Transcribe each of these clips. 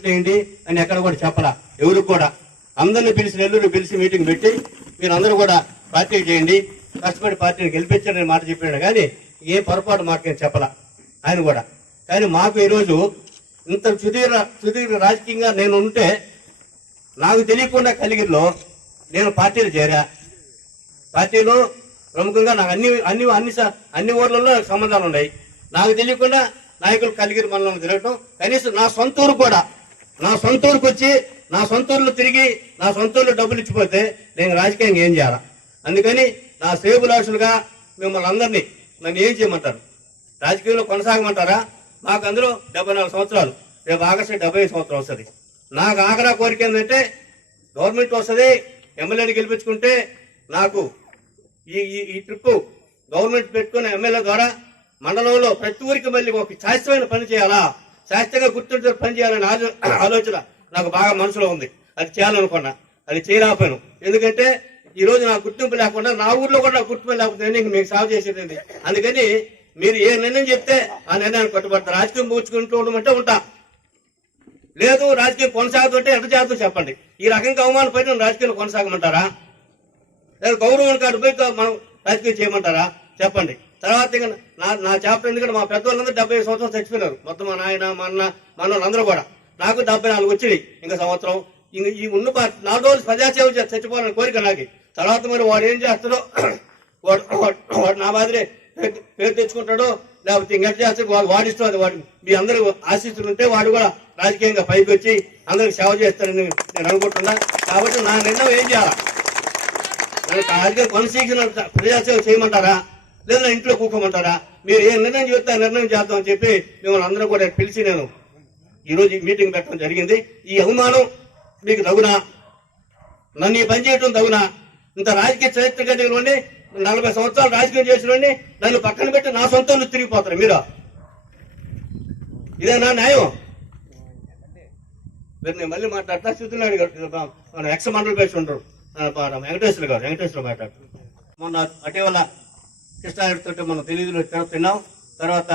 ఓట్లేయండి అని ఎక్కడ కూడా చెప్పలా. ఎవరు కూడా. అందరిని పిలిచి నెల్లూరు పిలిచి మీటింగ్ పెట్టి మీరు అందరూ కూడా పార్టీ చేయండి. కష్టపడి పార్టీని గెలిపించారని మాట చెప్పాడు కానీ ఏ పొరపాటు మాట నేను చెప్పలా. ఆయన కూడా. కానీ మాకు ఈరోజు ఇంత సుదీర్ఘ సుదీర్ఘ రాజకీయంగా నేను ఉంటే నాకు తెలియకుండా కలిగిరిలో నేను పార్టీలు చేరా. పార్టీలో ప్రముఖంగా నాకు అన్ని అన్ని అన్ని అన్ని ఊర్లలో సంబంధాలు ఉన్నాయి. నాకు తెలియకుండా నాయకులు కలిగిరి మండలం తిరగటం. కనీసం నా సొంత ఊరు కూడా నా సొంత ఊరికి వచ్చి నా సొంత ఊర్లో తిరిగి నా సొంత ఊర్లో డబ్బులు ఇచ్చిపోతే నేను రాజకీయంగా ఏం చేయాలా? అందుకని నా సేబులాషులుగా మిమ్మల్ని అందరినీ నన్ను ఏం చేయమంటారు? రాజకీయంలో కొనసాగమంటారా? మాకు అందులో డెబ్బై నాలుగు సంవత్సరాలు. రేపు ఆగస్టు డెబ్బై సంవత్సరం వస్తుంది. నాకు ఆగ్రహ కోరిక ఏంటంటే గవర్నమెంట్ వస్తుంది ఎమ్మెల్యేని గెలిపించుకుంటే నాకు ఈ ఈ- ఈ ట్రిప్ గవర్నమెంట్ పెట్టుకున్న ఎమ్మెల్యే ద్వారా మండలంలో ప్రతి ఊరికి మళ్ళీ ఒక శాశ్వతమైన పని చేయాలా? శాస్త్రంగా గుర్తుంటే పని చేయాలనే ఆలోచన నాకు బాగా మనసులో ఉంది. అది చేయాలనుకున్నా. అది చేయలేకపోయాను. ఎందుకంటే ఈ రోజు నా గుర్తింపు లేకుండా నా ఊర్లో కూడా నాకు గుర్తింపు లేకపోతే నేను మీకు సాగు చేసేది అందుకని మీరు ఏ నిర్ణయం చెప్తే ఆ నిర్ణయాన్ని కట్టుబడతారు. రాజకీయం పూచుకుంటూ ఉండమంటే ఉంటా. లేదు రాజకీయం కొనసాగుతుంటే ఎంత చేద్దాం చెప్పండి. ఈ రకంగా అవమానం పైన రాజకీయాలు కొనసాగమంటారా? లేదా గౌరవం కాదు పోయి మనం రాజకీయం చేయమంటారా? చెప్పండి. తర్వాత ఇంకా నా నా చాప్టర్ ఎందుకంటే మా పెద్దవాళ్ళందరూ డెబ్బై సంవత్సరాలు చచ్చిపోయినారు. మొత్తం మా నాయన మా అన్న మా అన్నోళ్ళందరూ కూడా. నాకు డెబ్బై నాలుగు వచ్చినాయి ఇంకా సంవత్సరం. ఇంక ఈ ఉన్న నాలుగు రోజులు ప్రజాసేవ చేసి చచ్చిపోవాలని కోరిక నాకు. తర్వాత మరి వాడు ఏం చేస్తాడో వాడు వాడు- వాడు నా మాదిరి పేరు- తెచ్చుకుంటాడో లేకపోతే ఇంకెట్ చేస్తాడు వాడు వాడిష్టం అది వాడు. మీ అందరూ ఆశిస్తులు ఉంటే వాడు కూడా రాజకీయంగా పైకి వచ్చి అందరికి సేవ చేస్తాడని నేను అనుకుంటున్నా. కాబట్టి నా నిర్ణయం ఏం చేయాలా? మనకి రాజకీయ కొనసాగిన ప్రజాసేవ చేయమంటారా? లేదా ఇంట్లో కూకోమంటారా? మీరు ఏ నిర్ణయం చేస్తే నిర్ణయం నిర్ణయం చేద్దామని చెప్పి మిమ్మల్ని అందరూ కూడా పిలిచి నేను ఈ రోజు మీటింగ్ పెట్టడం జరిగింది. ఈ అవమానం మీకు తగునా? నన్ను ఈ పని చేయడం తగునా? ఇంత రాజకీయ చరిత్ర కలిగిన నలభై సంవత్సరాలు రాజకీయం చేసిన నన్ను పక్కన పెట్టి నా సొంతం తిరిగిపోతారు మీరు? ఇదే నా న్యాయం. మీరు నేను మళ్ళీ మాట్లాడతా స్థితిలో మన ఎక్స్ మండల పేసి ఉంటారు. వెంకటేశ్వర గారు వెంకటేశ్వర మాట్లాడుతున్నారు. మొన్న అటీవల కృష్ణారెడ్డితో మనం తెలుగులో తిరుగుతున్నాం తర్వాత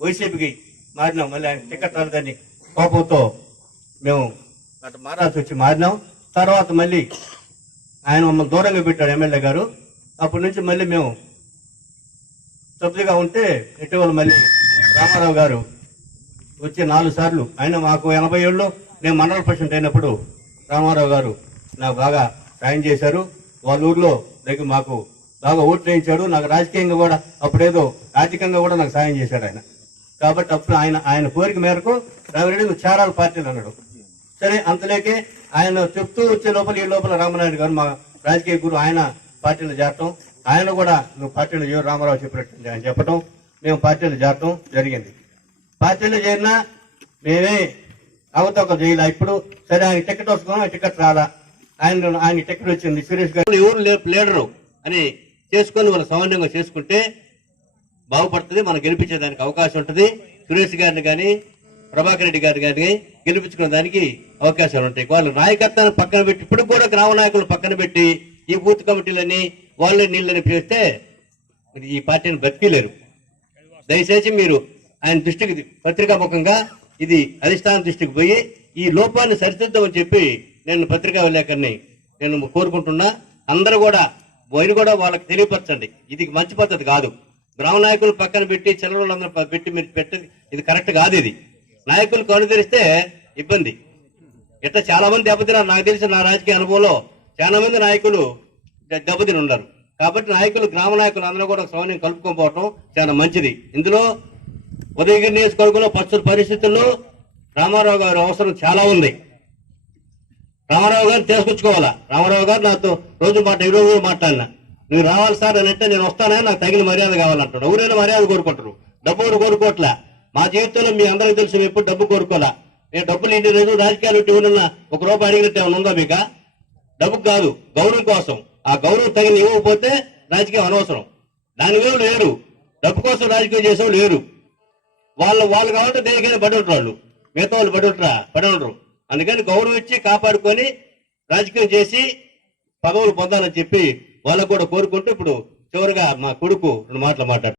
వైసీపీకి మారినాం మళ్ళీ ఆయన టికెట్ రాలేదని కోపంతో మేము అటు మారాల్సి వచ్చి మారినాం. తర్వాత మళ్ళీ ఆయన మమ్మల్ని దూరంగా పెట్టాడు ఎమ్మెల్యే గారు. అప్పటి నుంచి మళ్ళీ మేము తప్పుగా ఉంటే ఇటీవల మళ్ళీ రామారావు గారు వచ్చి నాలుగు సార్లు ఆయన మాకు ఎనభై ఏళ్ళు నేను మండల ప్రెసిడెంట్ అయినప్పుడు రామారావు గారు నాకు బాగా సాయం చేశారు. వాళ్ళ ఊర్లో దగ్గర మాకు బాగా ఓట్లు వేయించాడు నాకు రాజకీయంగా కూడా అప్పుడేదో ఆర్థికంగా కూడా నాకు సాయం చేశాడు ఆయన. కాబట్టి అప్పుడు ఆయన ఆయన కోరిక మేరకు రామిరెడ్డి నువ్వు చేరాలి పార్టీలు అన్నాడు. సరే అంతలేకే ఆయన చెప్తూ వచ్చే లోపల ఈ లోపల రామనాయుడు గారు మా రాజకీయ గురు ఆయన పార్టీలో చేరటం ఆయన కూడా నువ్వు పార్టీలో చేరు రామారావు చెప్పినట్టు ఆయన చెప్పటం మేము పార్టీలో చేరటం జరిగింది. పార్టీలో చేరినా మేమే అవతొక చేయలే ఇప్పుడు? సరే ఆయన టికెట్ వస్తున్నాం టికెట్ రాదా ఆయన ఆయన టికెట్ వచ్చింది. సురేష్ గారు ఎవరు లేరు అని చేసుకొని వాళ్ళు సమన్వయంగా చేసుకుంటే బాగుపడుతుంది మనం గెలిపించేదానికి అవకాశం ఉంటుంది. సురేష్ గారిని కానీ ప్రభాకర్ రెడ్డి గారిని కానీ గెలిపించుకునే దానికి అవకాశాలు ఉంటాయి. వాళ్ళ నాయకత్వాన్ని పక్కన పెట్టి ఇప్పుడు కూడా గ్రామ నాయకులు పక్కన పెట్టి ఈ బూత్ కమిటీలని వాళ్ళని నీళ్ళని చేస్తే ఈ పార్టీని బ్రతికిలేరు. దయచేసి మీరు ఆయన దృష్టికి పత్రికాముఖంగా ఇది అధిష్టానం దృష్టికి పోయి ఈ లోపాన్ని సరిదిద్దామని చెప్పి నేను పత్రికా విలేకరిని నేను కోరుకుంటున్నా. అందరూ కూడా పోయిన కూడా వాళ్ళకి తెలియపరచండి. ఇది మంచి పద్ధతి కాదు. గ్రామ నాయకులు పక్కన పెట్టి చిల్లరలందరూ పెట్టి మీరు పెట్టేది ఇది కరెక్ట్ కాదు ఇది. నాయకులు కనుదరిస్తే ఇబ్బంది. ఇట్లా చాలా మంది దెబ్బతిన్నారు. నాకు తెలిసిన నా రాజకీయ అనుభవంలో చాలా మంది నాయకులు దెబ్బతిని ఉన్నారు. కాబట్టి నాయకులు గ్రామ నాయకులు అందరూ కూడా సమన్వయం కలుపుకోపోవటం చాలా మంచిది. ఇందులో ఉదయగిరి నియోజకవర్గంలో ప్రస్తుత పరిస్థితుల్లో రామారావు గారి అవసరం చాలా ఉంది. రామారావు గారు తీసుకొచ్చుకోవాలా? రామారావు గారు నాతో రోజు మాట ఈ రోజు మాట్లాడినా నువ్వు రావాలి సార్ అని అంటే నేను వస్తానని నాకు తగిన మర్యాద కావాలంటాడు. ఎవరైనా మర్యాద కోరుకుంటారు. డబ్బు కూడా కోరుకోవట్లే. మా జీవితంలో మీ అందరికీ తెలుసు ఎప్పుడు డబ్బు కోరుకోలే నేను డబ్బులు ఇంటి రోజు రాజకీయాలు ఇవ్వనున్న ఒక రూపాయి అడిగినట్టు ఏమైనా ఉందా మీకు? డబ్బు కాదు గౌరవం కోసం. ఆ గౌరవం తగిన ఇవ్వకపోతే రాజకీయం అనవసరం. దాని మీద లేరు. డబ్బు కోసం రాజకీయం చేసే లేరు. వాళ్ళు వాళ్ళు కావాలంటే దేనికైనా పడి ఉంటారు వాళ్ళు. మిగతా వాళ్ళు పడి ఉంటారా? పడి ఉండరు. అందుకని గౌరవం ఇచ్చి కాపాడుకొని రాజకీయం చేసి పదవులు పొందాలని చెప్పి వాళ్ళకు కూడా కోరుకుంటూ ఇప్పుడు చివరిగా మా కొడుకు రెండు మాటలు మాట్లాడు